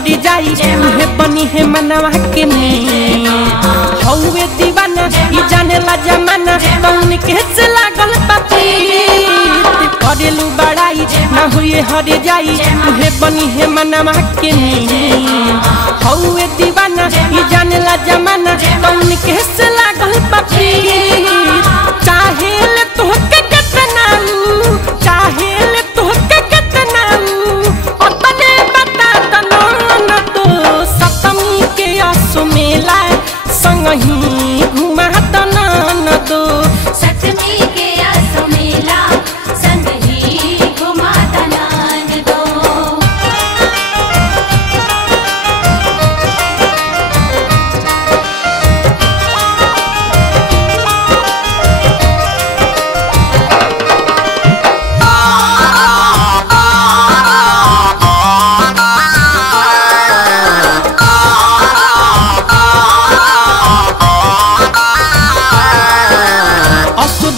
हर जाई उहे बनी है मनवा के में हौवे दीवाना ई जाने ला जमाना कौन के से लागल पापी करेलू बड़ाई ना हुए हर जाई उहे बनी है मनवा के में हौवे दीवाना ई जाने ला जमाना कौन के से लागल पापी चाहेल तोहके कितना चाहेल तोहके कितना अपने बता दनो न तो सतमी के आसु मेला संगही घुमा दनो न तो सतमी के आसु मेला संगही घुमा दनो न तो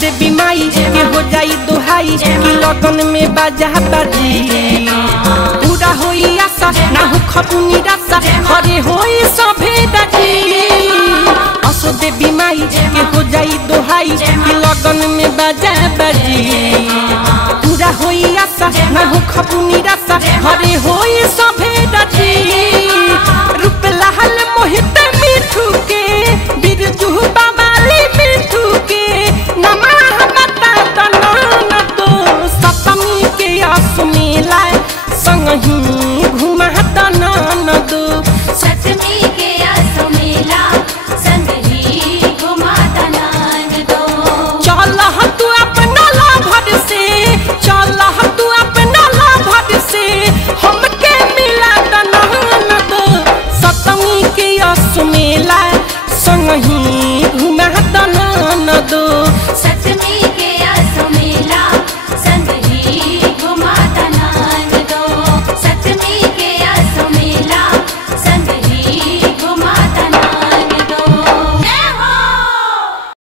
देवी माई के हो जाई दुहाई कि लगन में बाजा बाजी पूरा होई आशा ना हो खपू निराशा हरे होई सभे दाजी असो देवी माई के हो जाई दुहाई कि लगन में बाजा बाजी पूरा होई आशा ना हो खपू निराशा हरे होई